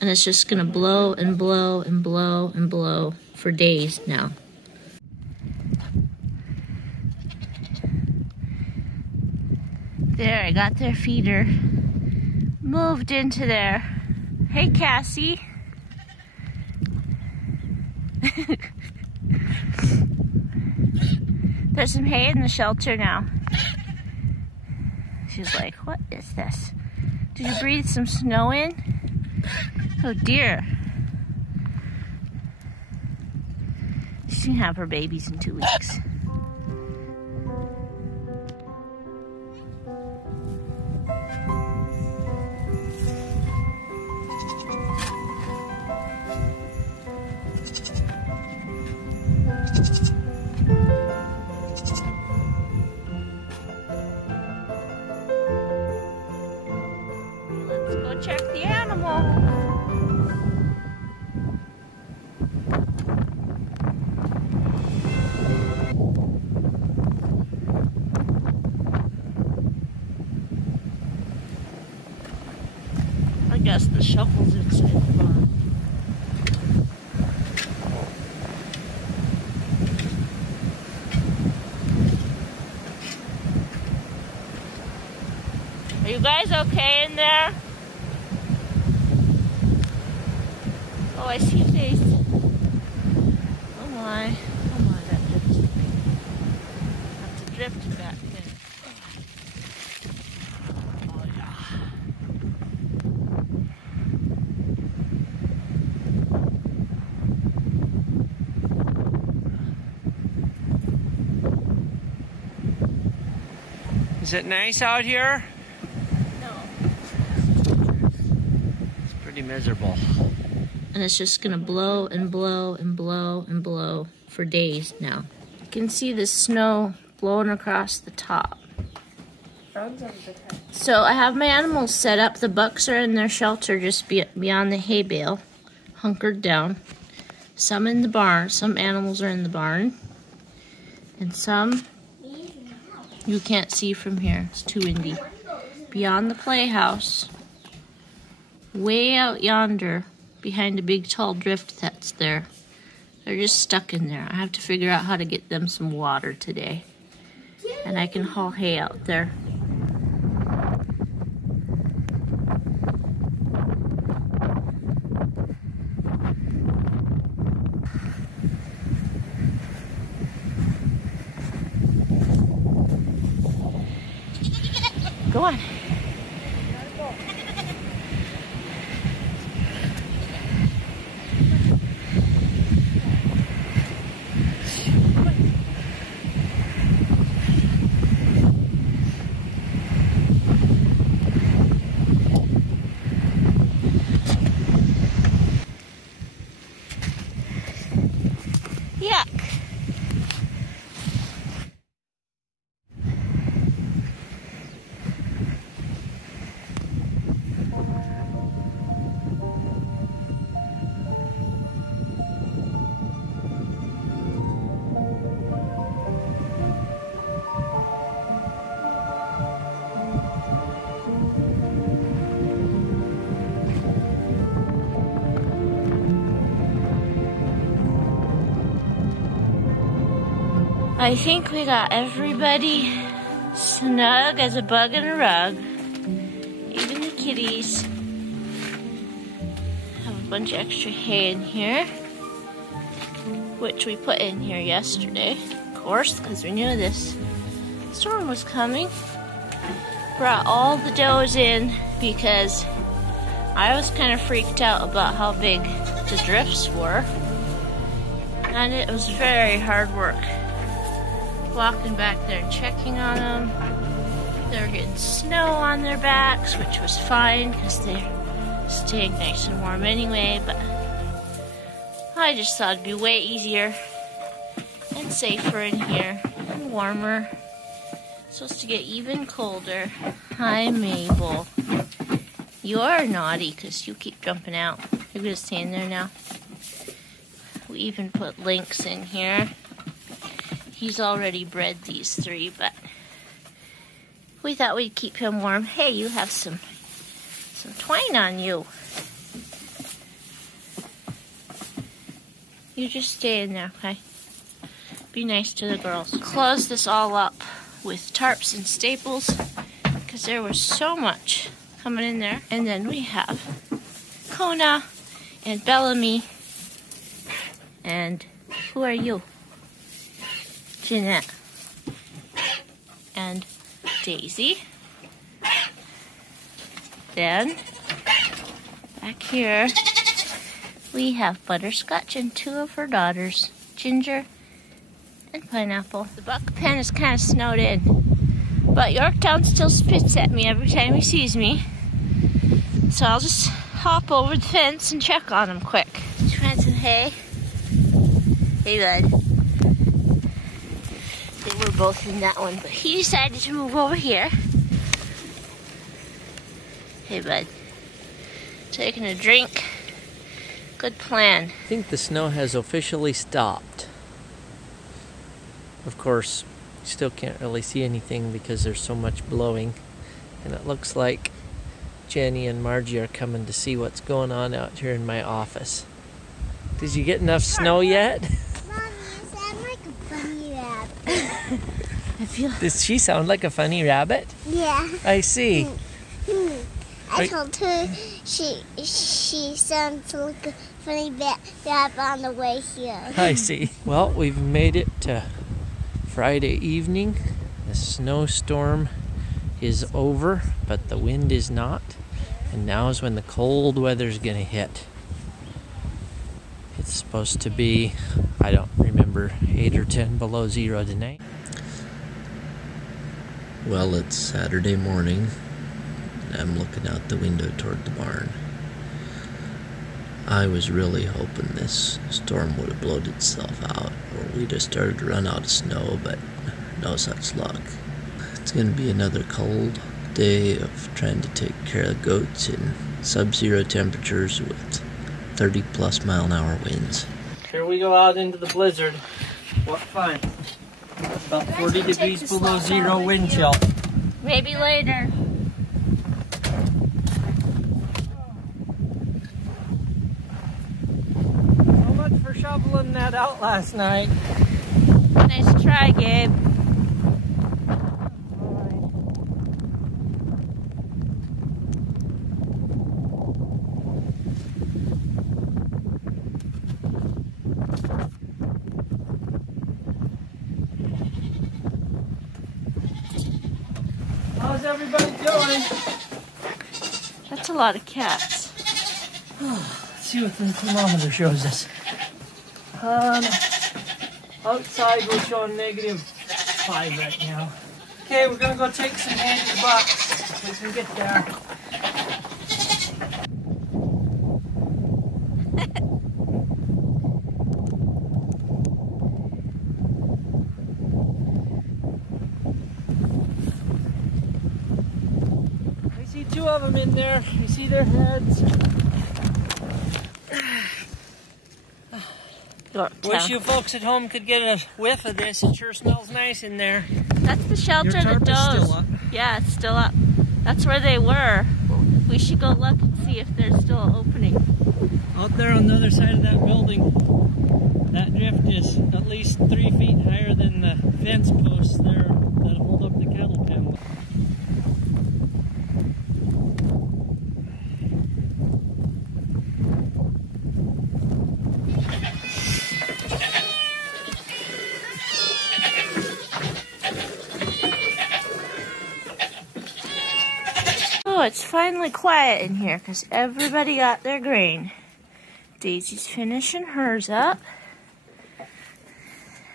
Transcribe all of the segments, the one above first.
and it's just gonna blow and blow and blow and blow for days now. There, I got their feeder moved into there. Hey, Cassie. There's some hay in the shelter now. She's like, what is this? Did you breathe some snow in? Oh dear. She's gonna have her babies in 2 weeks. Check the animal. I guess the shovel's inside the barn. Are you guys okay in there? Oh, I see a face. Oh my, that drift's big. Have to drift back in. Oh yeah. Is it nice out here? No. It's pretty miserable. And it's just gonna blow and blow and blow and blow for days now. You can see the snow blowing across the top. So I have my animals set up. The bucks are in their shelter just beyond the hay bale, hunkered down. Some in the barn. Some animals are in the barn. And some you can't see from here. It's too windy. Beyond the playhouse, way out yonder, behind a big tall drift that's there. They're just stuck in there. I have to figure out how to get them some water today. And I can haul hay out there. Go on. Yuck. I think we got everybody snug as a bug in a rug. Even the kitties. Have a bunch of extra hay in here, which we put in here yesterday, of course, because we knew this storm was coming. Brought all the does in because I was kind of freaked out about how big the drifts were. And it was very hard work. Walking back there and checking on them. They were getting snow on their backs, which was fine because they're staying nice and warm anyway, but I just thought it'd be way easier and safer in here and warmer. It's supposed to get even colder. Hi, Mabel. You are naughty because you keep jumping out. You're gonna stay in there now. We even put Lynx in here. He's already bred these three, but we thought we'd keep him warm. Hey, you have some twine on you. You just stay in there, okay? Be nice to the girls. Close this all up with tarps and staples because there was so much coming in there. And then we have Kona and Bellamy. And who are you? Jeanette. And Daisy. Then, back here, we have Butterscotch and two of her daughters, Ginger and Pineapple. The buck pen is kind of snowed in, but Yorktown still spits at me every time he sees me. So I'll just hop over the fence and check on him quick. Did you find some hay? Hey, bud. They were both in that one, but he decided to move over here. Hey, bud. Taking a drink. Good plan. I think the snow has officially stopped. Of course, you still can't really see anything because there's so much blowing. And it looks like Jenny and Margie are coming to see what's going on out here in my office. Did you get enough snow yet? Mommy, you sound like a funny rabbit. Does she sound like a funny rabbit? Yeah. I see. I told her she sounds like a funny rabbit on the way here. I see. Well, we've made it to Friday evening. The snowstorm is over, but the wind is not. And now is when the cold weather's gonna hit. It's supposed to be, I don't remember, 8 or 10 below zero tonight. Well, it's Saturday morning. I'm looking out the window toward the barn. I was really hoping this storm would have blown itself out, or we'd have started to run out of snow, but no such luck. It's going to be another cold day of trying to take care of goats in sub-zero temperatures with 30+ mile-an-hour winds. Here we go out into the blizzard. What fun. About 40 degrees below zero wind chill. Maybe later. So much for shoveling that out last night. Nice try, Gabe. How's everybody doing? That's a lot of cats. Let's see what the thermometer shows us. Outside we're showing -5 right now. Okay, we're gonna go take some hay to the box if we can get there. I see 2 of them in there. You see their heads. Wish you folks at home could get a whiff of this. It sure smells nice in there. That's the shelter that does. Still up. Yeah, it's still up. That's where they were. We should go look and see if there's still an opening. Out there on the other side of that building, that drift is at least 3 feet higher than the fence posts there that hold up the cattle pen. Oh, it's finally quiet in here because everybody got their grain. Daisy's finishing hers up.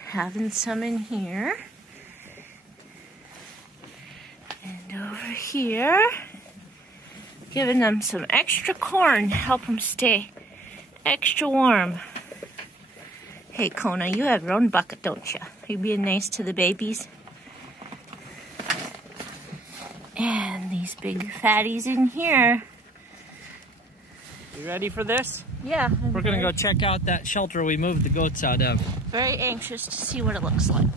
Having some in here. And over here, giving them some extra corn to help them stay extra warm. Hey, Kona, you have your own bucket, don't you? Are you being nice to the babies? And these big fatties in here. You ready for this? Yeah. We're gonna go check out that shelter we moved the goats out of. Very anxious to see what it looks like.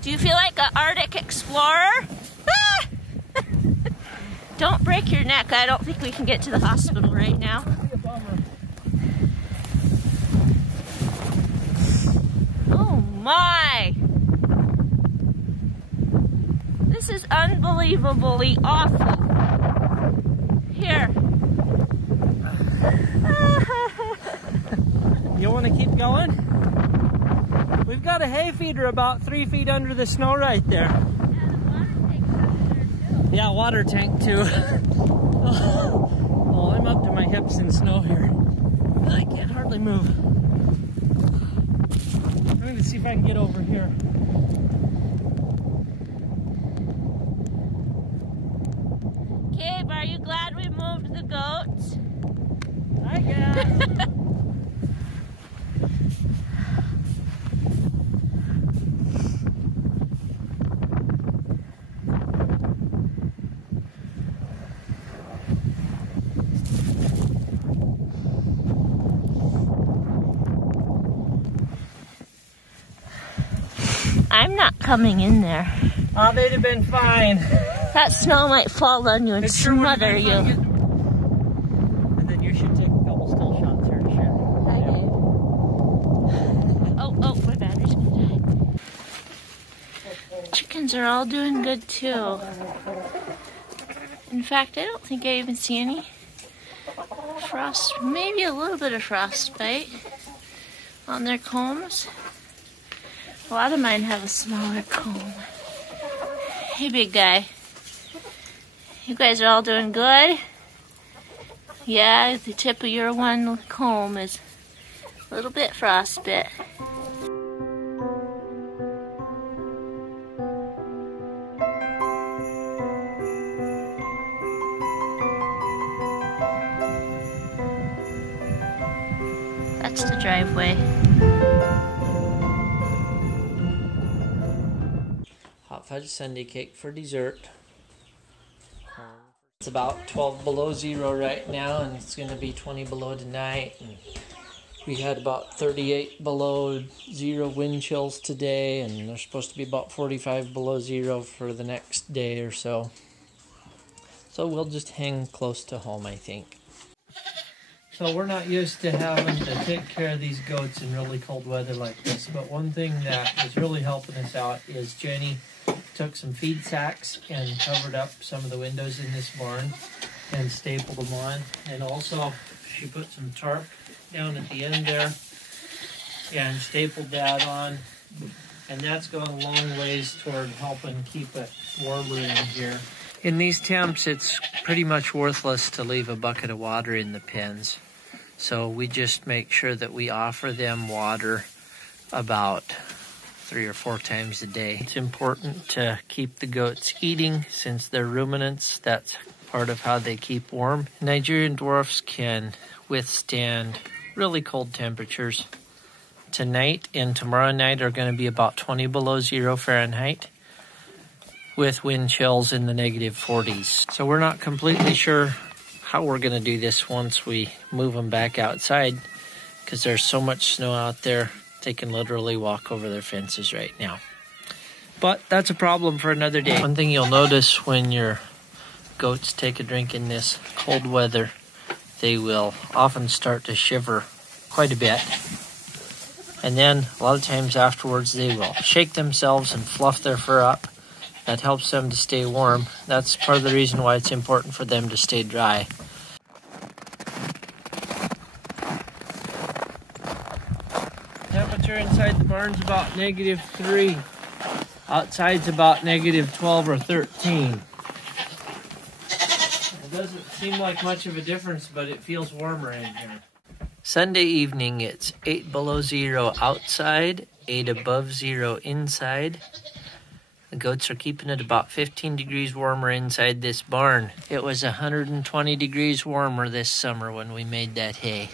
Do you feel like an Arctic explorer? Ah! Don't break your neck. I don't think we can get to the hospital right now. my! This is unbelievably awful. Here. You want to keep going? We've got a hay feeder about 3 feet under the snow right there. Yeah, water tank too. Oh, I'm up to my hips in snow here. I can't hardly move. I'm going to see if I can get over here. Gabe, are you glad we moved the goats? I guess. I'm not coming in there. Oh, they'd have been fine. That snow might fall on you and smother you. And then you should take a couple still shots here to share. Hi, Gabe. Oh, my battery's gonna die. Chickens are all doing good too. In fact, I don't think I even see any frost, maybe a little bit of frostbite on their combs. A lot of mine have a smaller comb. Hey, big guy. You guys are all doing good? Yeah, the tip of your one comb is a little bit frostbit. That's the driveway. Hot fudge sundae cake for dessert. It's about 12 below zero right now, and it's going to be 20 below tonight. And we had about 38 below zero wind chills today, and they're supposed to be about 45 below zero for the next day or so. So we'll just hang close to home, I think. So we're not used to having to take care of these goats in really cold weather like this, but one thing that is really helping us out is Jenny took some feed sacks and covered up some of the windows in this barn and stapled them on. And also she put some tarp down at the end there and stapled that on. And that's gone a long ways toward helping keep it warmer in here. In these temps, it's pretty much worthless to leave a bucket of water in the pens. So we just make sure that we offer them water about 3 or 4 times a day. It's important to keep the goats eating since they're ruminants. That's part of how they keep warm. Nigerian dwarfs can withstand really cold temperatures. Tonight and tomorrow night are going to be about 20 below zero Fahrenheit with wind chills in the negative 40s. So we're not completely sure how we're going to do this once we move them back outside because there's so much snow out there. They can literally walk over their fences right now. But that's a problem for another day. One thing you'll notice when your goats take a drink in this cold weather, they will often start to shiver quite a bit. And then a lot of times afterwards they will shake themselves and fluff their fur up. That helps them to stay warm. That's part of the reason why it's important for them to stay dry. Temperature inside the barn's about -3. Outside's about -12 or 13. It doesn't seem like much of a difference, but it feels warmer in here. Sunday evening, it's 8 below zero outside, 8 above zero inside. The goats are keeping it about 15 degrees warmer inside this barn. It was 120 degrees warmer this summer when we made that hay.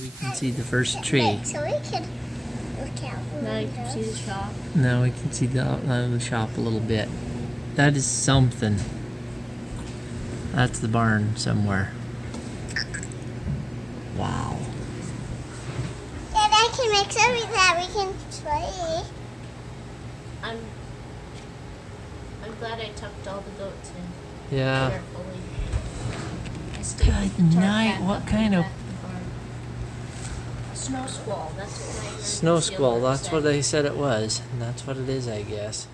We can see the first tree. So we can look out Now you can see the shop. Now we can see the outline of the shop a little bit. That is something. That's the barn somewhere. Wow. Dad, I can make something that we can play. I'm glad I tucked all the goats in Yeah. carefully. I stayed with Good the night. tarp What up kind in of the back the barn. Snow squall. That's what I heard. snow the squall? dealer That's said. what they said it was. And that's what it is, I guess.